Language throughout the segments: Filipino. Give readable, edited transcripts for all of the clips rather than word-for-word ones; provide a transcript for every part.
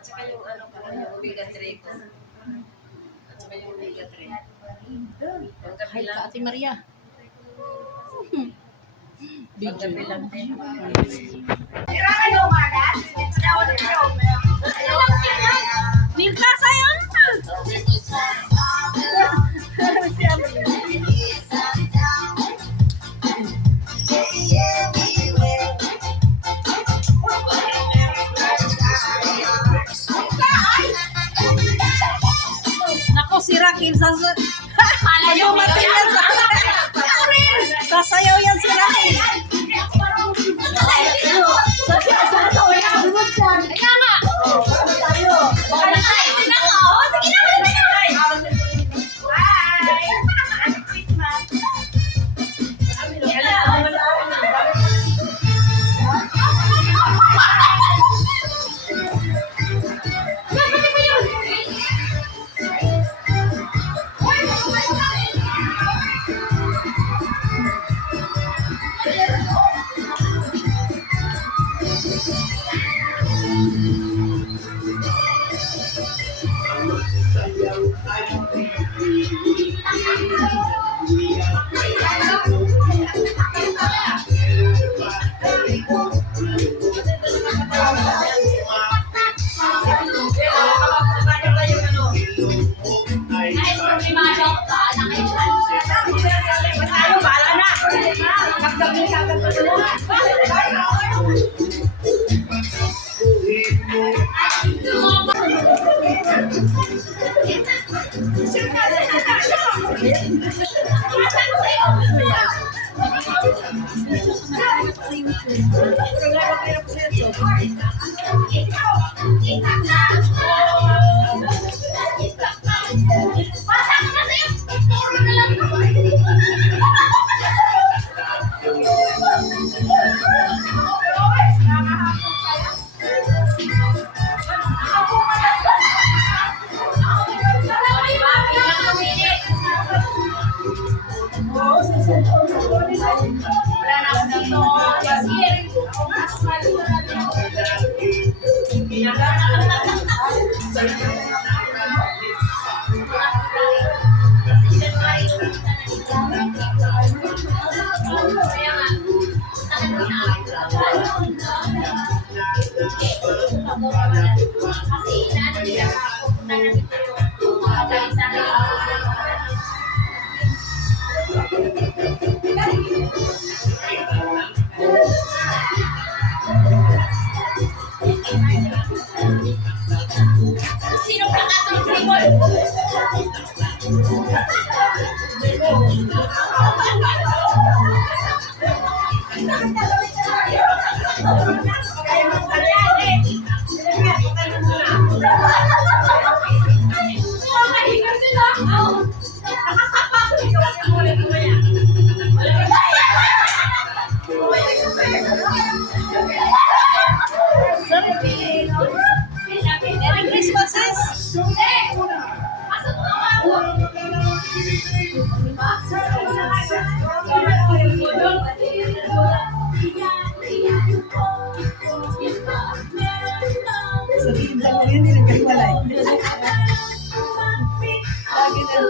At saka yung ano ko, yung omega-3 ko. At saka yung omega-3. Hi ka, Ate Maria. Paggabi lang din. Ninta sa'yo na. Nako, si Rakil sa... Ayaw matinda sa... Sasayaw yan si Rakil. Sino ka sa tribal? Merry Christmas, sis. Sabihin daw ko yun, hindi nagkahiwalay. Lagi na.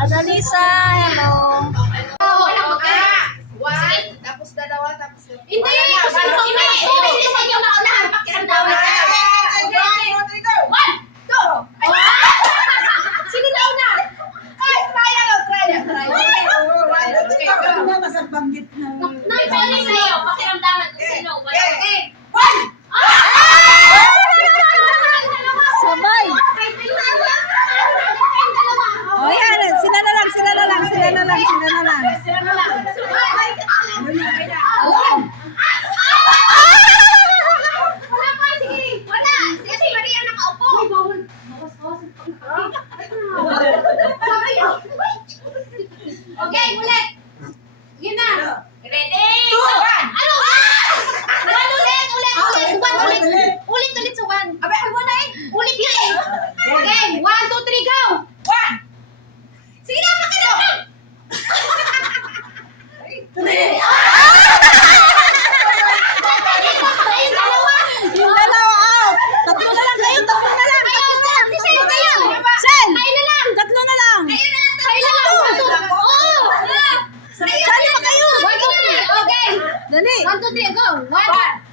Adalisa, hello. Tapos dalawa, tapos Hindi! Hindi sa inyo naunahan. Pakiramdaman ka. One, two. Sino nauna? Ay, trial. Ano na masagbanggit na. Nagpali sa iyo. Pakiramdaman kung sino. Okay. Sabay. O yan, sila na lang. Okay, ulit. Yun na. Ready? Ano? Ulit sa one. Abe, ay mo na eh. Ulit yan eh. Okay, 1, 2, 3, go. One. Sige na, pakilap na. Yung dalawa out. Tatlo na lang kayo. Tatlo na lang. Kayo na lang. Sen. Kayo na lang. Tatlo na lang. Kayo na lang. Oo. Sali pa kayo. 1, 2, 3. Okay. Dali. 1, 2, 3, go. 1.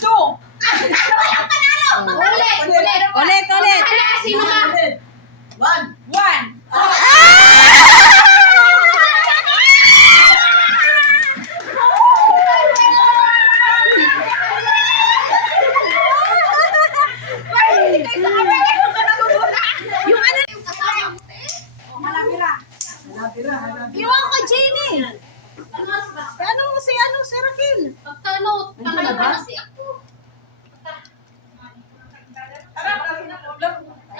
Two. Walang panalo. Ulit. Ulit. Hala, sino ka? One. Yung ano? Yung kasama mo, te. Iwan ko, Jenny. Ano mo si Rakil? Pagtanot. Tanong ka kasi ako.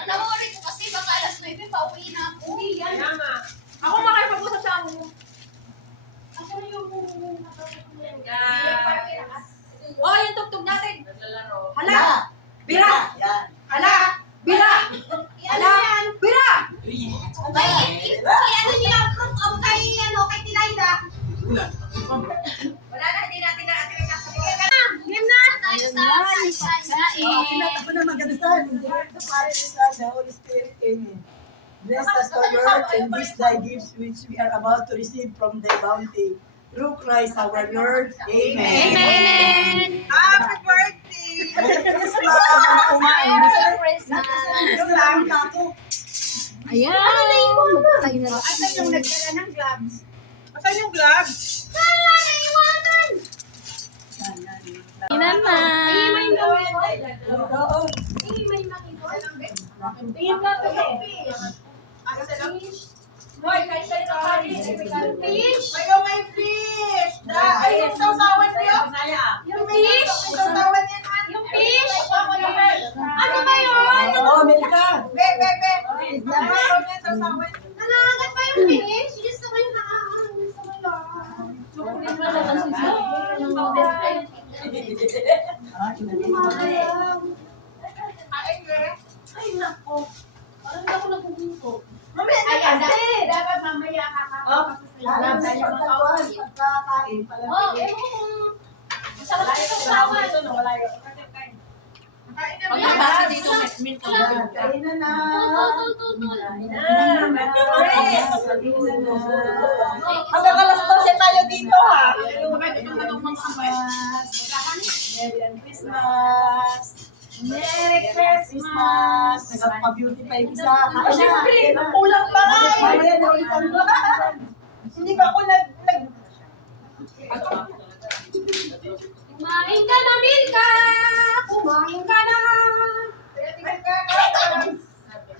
Nanahuli ko kasi baka alas 9 pauwi na ako. Hindi yan. Ako makipag-usap sa mo. Asan yung Oh, yung tugtog natin. Naglalaro. Hala. Bira. Hala. Bira. Hala. Bira. ano niya ang kay Tilayda. Wala na, hindi natin na atin Game na. Tayo sa Ako na magandaan. In the heart of Father, the Son, the Holy Spirit. Amen. Bless us, O Lord, and these thy gifts which we are about to receive from thy bounty. Through Christ our Lord. Amen. Amen. Happy birthday. Merry Christmas! Merry Christmas. Yung lang ako. Ayan. Ano na iwan? Asan yung nagdala ng gloves? Asan yung gloves? Wala na iwanan. Inama. May Oo. may makikita. Tingin ka to Hoy, kay siya ito Fish. may fish. Ay, yung sausawan niyo. Yung fish. Yung sausawan niya na. Yung fish. Ano ba yun? Oo, Melka. Be. Sausawan niya, sausawan. Nangangagat pa yung fish. Gusto ko yung nakakaano. Gusto ko lang. Ah, kinagin mo na eh. Ay, nako. Parang hindi ako nagugusto. Mamaya na kasi. Dapat mamaya Alam sa pagkakuan, pagkakain pala. Oh, ewan ko kung masarap ito sa awan. Pagkabasa dito, mint ko. Kainan na. Tul. Hanggang alas 12 tayo dito ha. Merry Christmas. Merry Christmas. Nagpa-beauty pa yung isa. Siyempre, kulang pa nga eh. Mamaya na ulitan mo. Hindi ba ako nag... Kumain ka na, Milka! Kumain ka na! Hindi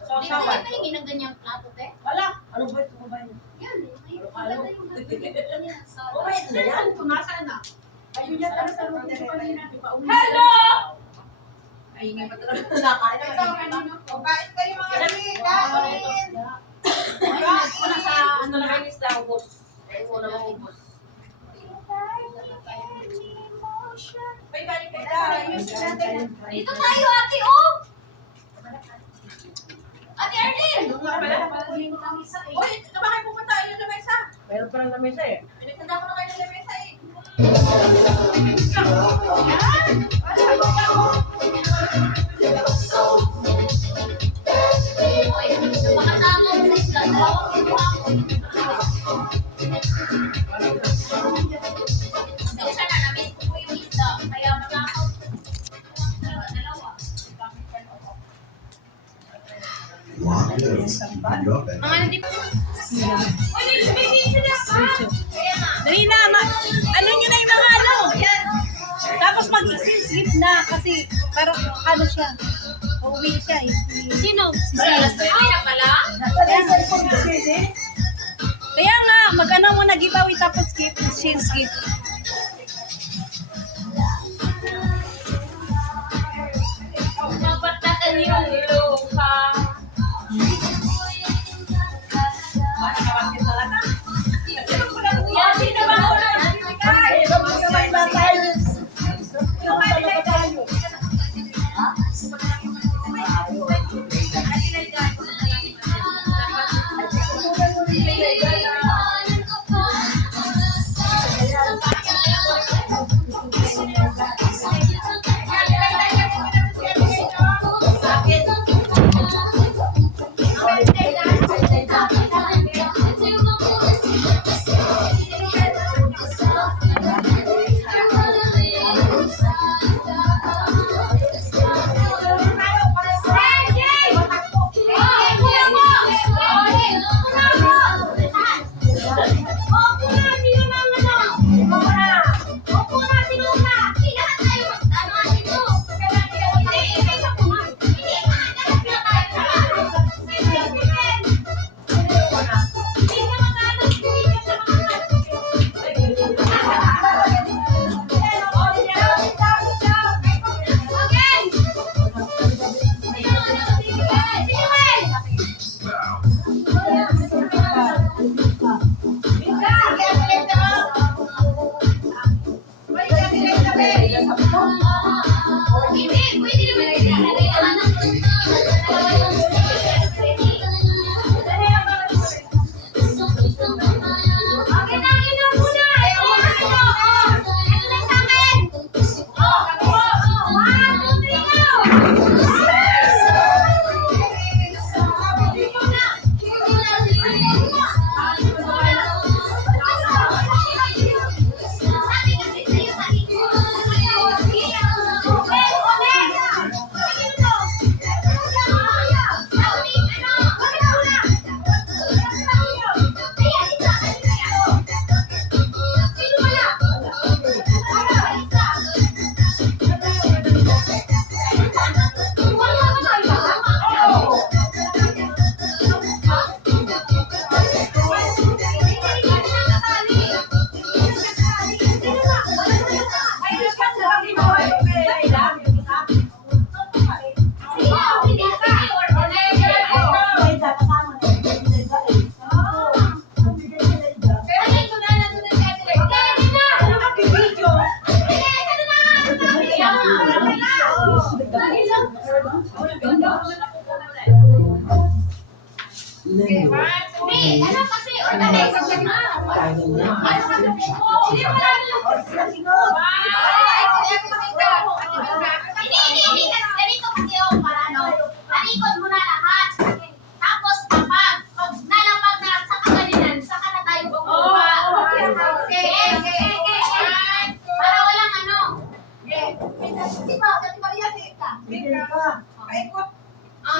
ko yung pahingi ng ganyang plato, te. Wala. Ano ba ito ba yun? Yan, maganda yung ganyan. Okay, ito na yan. Tunasan na. Ayun yan, tara sa loob na kanina. Hello! Ay, nga pa talaga. Ito, kain kayo mga rin. Kain. Ako na sa ano na kayo isda, ubos. Kaya mo na maubos. May kain kayo. Dito tayo, ate, oh! Ate Arlene! Uy, bakit pupunta tayo ng lamesa? Meron pa lang na mesa eh. Pinagtanda ko na kayo ng lamesa eh. Uy, napakatama mo sa isla. Dalawang kinuha ko. Pasensya na, na-miss ko po yung isla. Kaya manakaw. Dalawa. Mga hindi pa. Uy, may video na pa. Kaya nga. Dali na, ano nyo na yung mga ano? Tapos mag-skip na kasi parang ano siya. Uuwi siya eh. Sino? Alas 3 na pala? Kaya nga, mag-ano muna giveaway tapos skip. Skip. Napatakan yung lupa. Ano kasi, organization na. Hindi. Ganito kasi yung para ano. Talikod mo na lahat. Tapos pag nalapag na sa kagalingan, saka na tayo bukuha. Okay. Para walang ano. Di ba yan?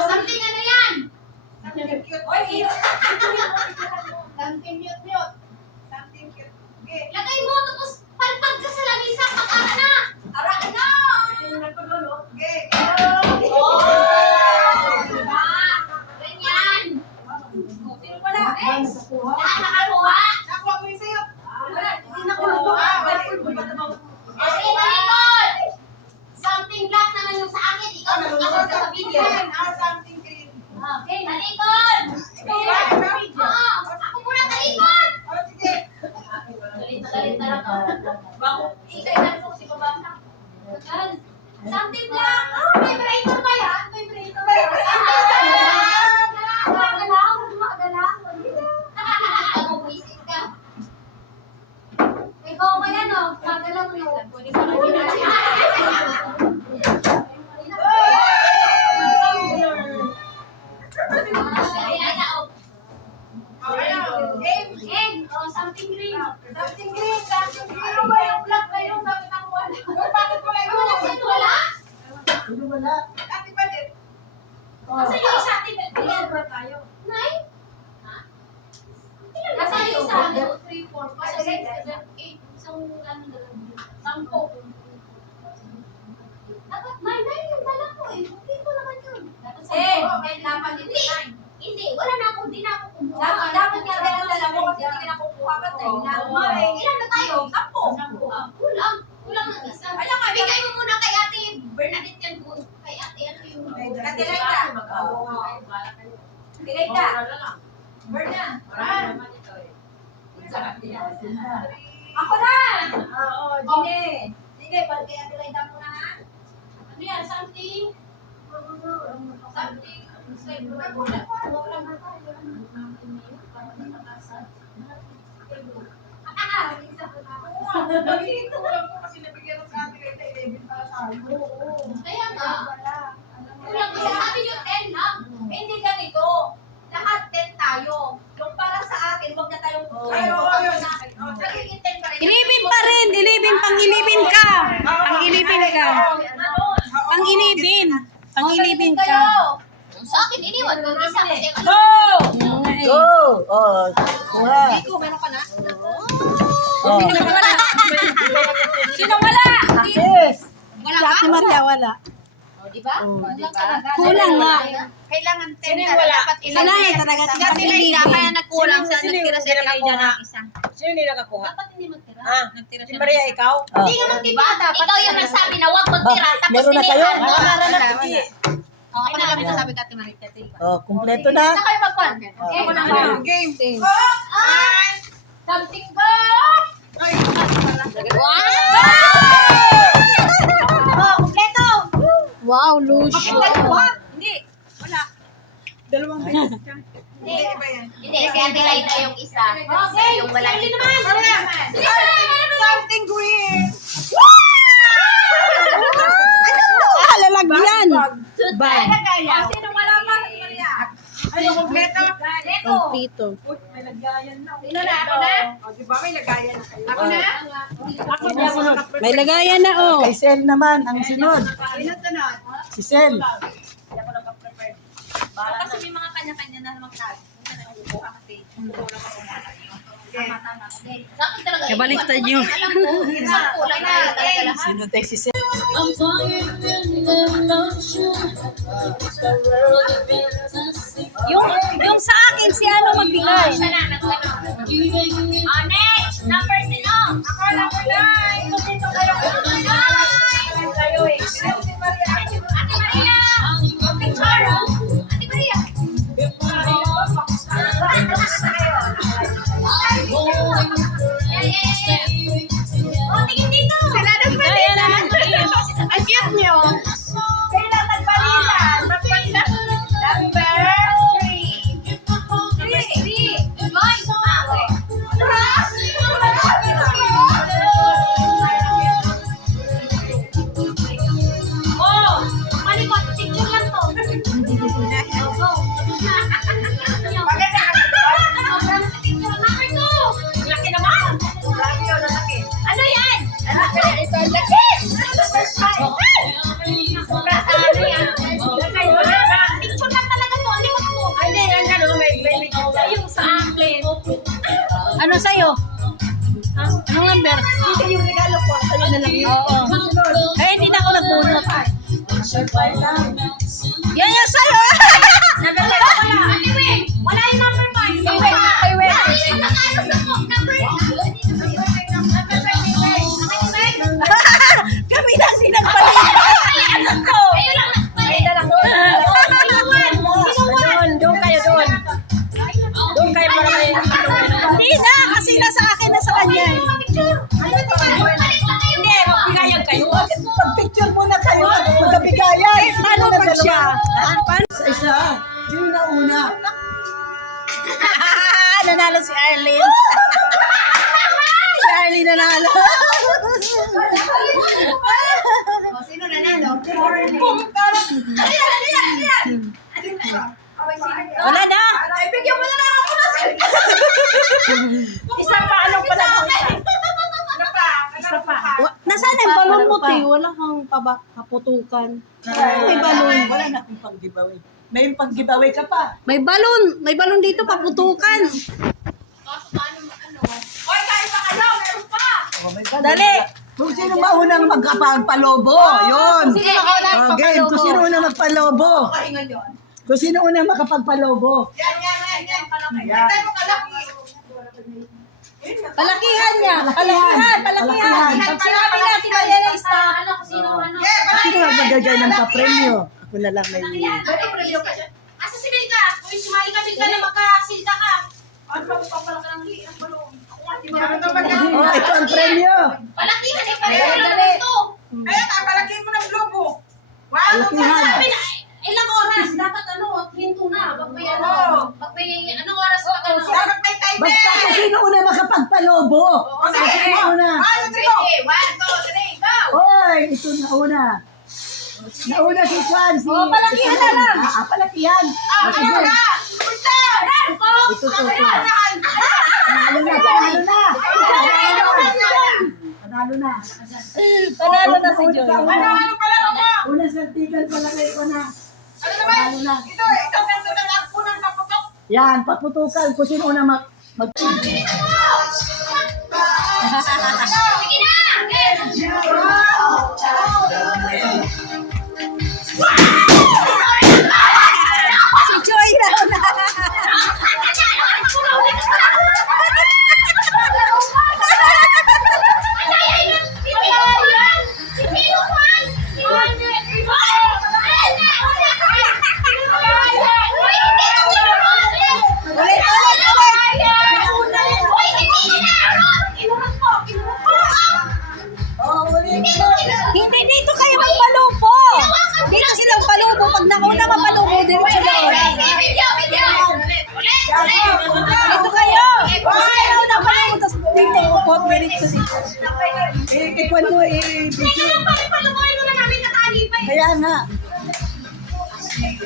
Something ano yan? Something cute. Lagay mo, tapos palpag ka sa lamisa, pakara na! Ara na! Ganyan! Lahat nakakuha? Kasi talikod! Something black naman yung sa akin, ikaw nagkakaroon sa video. Okay, talikod! Oo, ako muna talikod! Galit talaga. Ikay na po si Babasa. Something black! Vibrator ba yan? Vibrator ba yan? Ako, buisit ka. Ikaw ba yan, o? Magalaw mo. Pwede pa something green. Ano ba yung black na yung bakit ako wala? Bakit wala yung wala? Wala. Kasi yung isa atin, tinabra tayo. Nay? Ha? Kasi yung isa, 2, 3, 4, 5, 6, 7, 8. Isang ano na lang. 10. Dapat 9 yung dala ko eh. Dito naman yun. Dapat 10. Hindi, wala na ako, hindi na ako kumuha. Dapat nga dala dala mo kasi hindi na kukuha ka tayo. Ilan na tayo? 10. Kulang na isa. Kaya nga, bigay mo muna kay Ate Bernadette yan po. Kay Ate, ano yung... Ate Laita. Ate Laita. Berna. Ako na! Oo, Gine. Sige, balik kay Ate Laita muna ha. Ano yan? Something? Something? Kaya nga, kulang kasi sabi niyo 10 lang. Hindi ganito. Lahat 10 tayo. Yung para sa atin, huwag na tayong nagiging 10 pa rin. Ilibin pa rin. Pang-ilibin ka. Pang-ilibin ka. Sa akin, iniwan ko. Isa kasi. Go! Go! Oh, kuha. Ikaw, meron ka na? Oh. Sino wala? Yes! Wala Sa Ate Maria, wala. Diba? Kulang nga. Kailangan 10 na dapat Kailangan talaga Sa Tilaida, kaya nagkulang sa nagtira sa Tilaida na isa. Sino hindi nakakuha? Dapat hindi magtira. Ah, Nagtira si Maria, ikaw? Hindi nga magtiba. Ikaw yung nagsabi na huwag magtira. Tapos Meron na kayo? tinihan mo. Oh, ako na lang ito sabi ka, Ate Marit. Oh, kumpleto na. Na kayo magkwan. Okay, Ako na ano? kayo. Game. Game. Something go! Oh, kumpleto! Wow, Lucio. Hindi. Wala. Dalawang beses ka. Hindi, si Ate Laila yung isa. Okay. Yung wala dito. Something green. Lalagyan. Bag. Sino wala pa? Ano, kumpleto? Leto. Kompleto. Uy, may lagayan na. Sino na? Ako na? Oh, di ba may lagayan na kayo? Ako na? May lagayan na, oh. Kay Sel naman, ang sunod. Sino sunod? Si Sel. Kasi may mga kanya-kanya na naman tag. Hindi na nakukuha kasi. Tama. Okay. Sa akin talaga. Kabaliktad yun. Alam ko. Isang kulang na talaga lahat. Sino tayo si Sel? Yung sa akin, si ano magbigay? Siya na, nag-ano. Oh, next! Number sino? Ako, number 9. Sino kayo? Number 9. Kayo eh. Ate Maria. Picture. Ate Maria. Oh, tingin dito. Sila nagbalita. Ang cute niyo. Sila nagbalita. Nagbalita. Number 3. 3. Boys. Okay. Oh, malikot. Picture lang to. Go. Maganda. Sobrang picture. Number 2. Laki naman. Laki yun, laki. Ano yan? Ito ang laki. Ano yan? Picture lang talaga to. Likot mo. Hindi, yan ano. May picture. Yung sa akin. Ano sa'yo? Ha? Anong number? Ito yung regalo ko. Sa'yo na lang yun. Oo. Eh, hindi na ako nagbunot. Surprise lang. Yan yan sa'yo! Number 5 wala. Wala yung number 5. Ay, wait. Kami na sinagpalit. Doon kayo doon. Doon kayo para may... Hindi na, kasi nasa akin na sa kanya. Hindi, magbigayan kayo. Pag-picture muna kayo. Magkabigayan. Paano pag siya? Paano? Isa. Sino na una? Nanalo si Arlene. Si Arlene nanalo. Sino nanalo? Wala na. Ay, bigyan mo na lang ako na Isa pa, anong pala? Isa pa. Nasaan yung balon mo, te? Wala kang kaputukan. May balon. Wala na akong pag-giveaway. May pag-giveaway ka pa. May balon. May balon dito, paputukan. Hoy, kain pa kayo. Meron pa. Oh, may balon. Dali. Kung sino maunang magkapagpalobo. Yun. Sino makauna Oh, game. Kung sino unang magpalobo. Pahinga yun. Kung sino unang makapagpalobo. Yan. Kalaki. Yan. Ito mo kalaki. Palakihan niya. Palakihan. Palakihan. Pag sinabi natin na yan ay stop. Ano kung sino ano? Sino magbagay ng papremyo? Ako na lang may... Asa si Bilka? Uy, sumali ka Bilka na magkasilka ka. Ano pa pala ka ng liit ang balong? Ako nga, di ba? Oh, ito ang premyo. Palakihan eh, palakihan naman ito. Kaya kapalakin mo ng globo. Palakihan. Sabi na, ilang oras? Dapat ano, hinto na. Pag may ano, pag may anong oras pa ano. Dapat may timer. Basta kung sino unang makapagpalobo. Kung sino una. Ready, 1, 2, 3, go! Oy, ito na una. Nauna si Juan. Si... Oh, palakihan na lang. Palakihan. Sige. Ito. Panalo na. Panalo na si Joy. Una sa tigal palagay ko na. Ano naman? Ito ang punang kaputok. Yan, paputukan. Kung sino una mag... Sige na! Si Joy na. Takot, diretso dito. Ikuan mo, video. Palukuhin mo na namin katali pa eh. Kaya nga. Sige.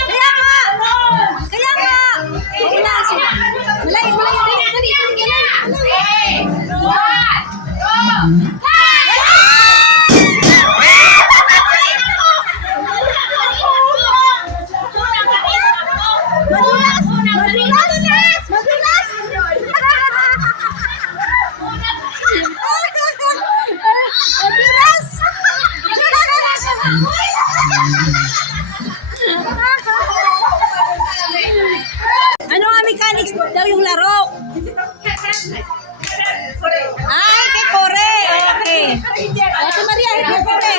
Kaya nga! Kaya nga! Oo na, sige. Malayo, malayo. Dali, dali, dali. Madulas! Madulas! Madulas! Madulas! Ano nga mechanics daw yung laro? Ay, kay Kore. Okay. O, si Maria, kay Kore.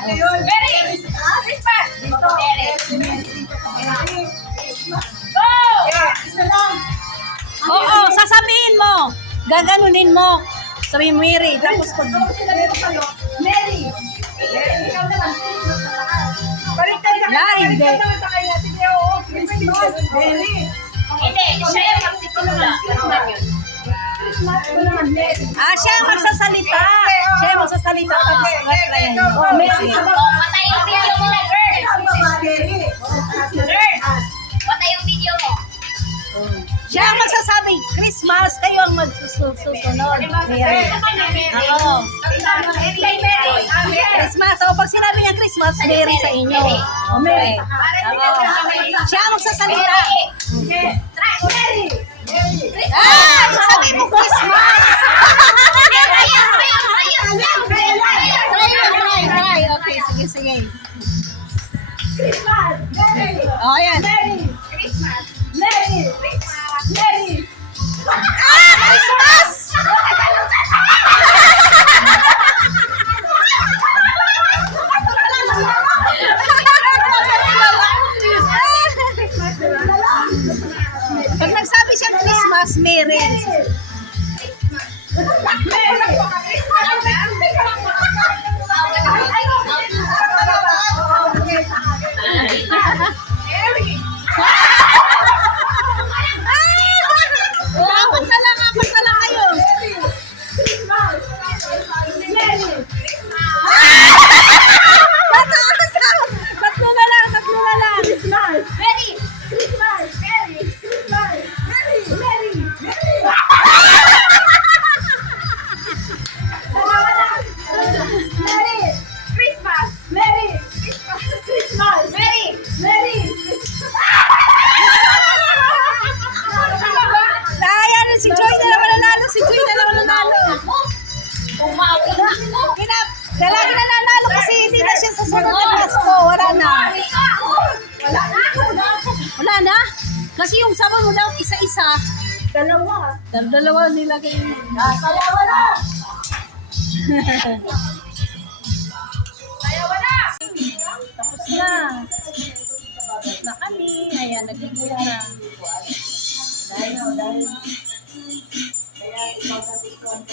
Ano yun? Isa lang. Oo, sasabihin mo. Gaganunin mo. Sabi Mary. Tapos pag... Mary. Ikaw naman. Baliktad sa La, hindi. Christmas. Mary. Hindi, siya yung magsisimula. Christmas ko naman, Mary. Ah, siya ang magsasalita. Siya ang magsasalita. Tapos replyan. Oh, Mary. Patay yung video mo na, girl. Tama ba, Mary? Patay yung video mo. Siya ang magsasabi, Christmas, kayo ang magsusunod. Mary. Oo. Christmas. O, pag sinabi niya Christmas, Mary sa inyo. Okay. Oo. Siya ang magsasalita. Mary. Ah, sabi mo Christmas. Try. Okay, sige, sige. Christmas. Mary. O, ayan. Mary. Christmas. Mary. Christmas. Mary. Ah, Christmas! Pag nagsabi siya Christmas, Mary. Apat na lang kayo. Tatlo na lang. Christmas. Mary! Christmas. Mary. Christmas. Mary. Mary. Mary. Mary. Christmas. Mary. Christmas. Christmas. Mary. Mary. Ayan, si Joy na naman nanalo. Umawi na ako. Lagi na nanalo kasi hindi na siya susunod ng Pasko. Wala na. Wala na? Kasi yung sabon mo daw isa-isa. Dalawa. Dalawa nilagay mo. Sayawan na. Tapos na. Tapos na kami. Ayan, naglibot na. Kaya ikaw sa TikTok.